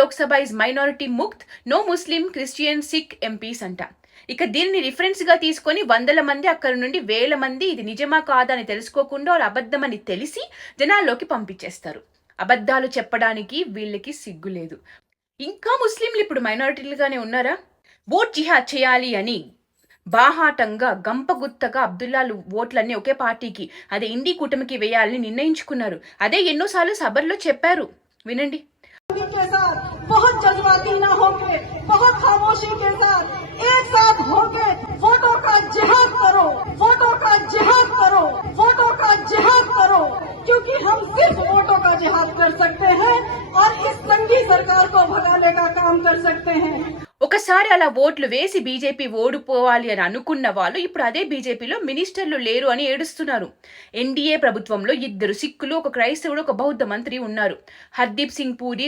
Lok Sabha is minority mukt, no Muslim, Christian, Sikh MPs అంట. ఇక దీన్ని రిఫరెన్స్ గా తీసుకొని వందల మంది అక్కడి నుండి వేల మంది ఇది నిజమా కాదా అని తెలుసుకోకుండా వాళ్ళు అబద్ధమని తెలిసి జనాల్లోకి పంపించేస్తారు. అబద్ధాలు చెప్పడానికి వీళ్ళకి సిగ్గు లేదు. ఇంకా ముస్లింలు ఇప్పుడు మైనారిటీలుగానే ఉన్నారా? ఓట్ జిహాద్ చేయాలి అని బాహాటంగా గంపగుత్తగా అబ్దుల్లాలు ఓట్లన్నీ ఒకే పార్టీకి, అదే ఇండి కూటమికి వేయాలని నిర్ణయించుకున్నారు. అదే ఎన్నోసార్లు సభల్లో చెప్పారు. వినండి. के साथ बहुत जज्बाती ना होके, बहुत खामोशी के साथ एक साथ होके वोटों का जिहाद करो, वोटों का जिहाद करो, वोटों का जिहाद करो, क्योंकि हम सिर्फ वोटों का जिहाद कर सकते हैं और इस संगी सरकार को भगाने का काम कर सकते हैं. ఒకసారి అలా ఓట్లు వేసి బీజేపీ ఓడిపోవాలి అని అనుకున్న వాళ్ళు ఇప్పుడు అదే బీజేపీలో మినిస్టర్లు లేరు అని ఏడుస్తున్నారు. ఎన్డీఏ ప్రభుత్వంలో 2 సిక్కులు, ఒక క్రైస్తవుడు, ఒక బౌద్ధ మంత్రి ఉన్నారు. హర్దీప్ సింగ్ పూరి,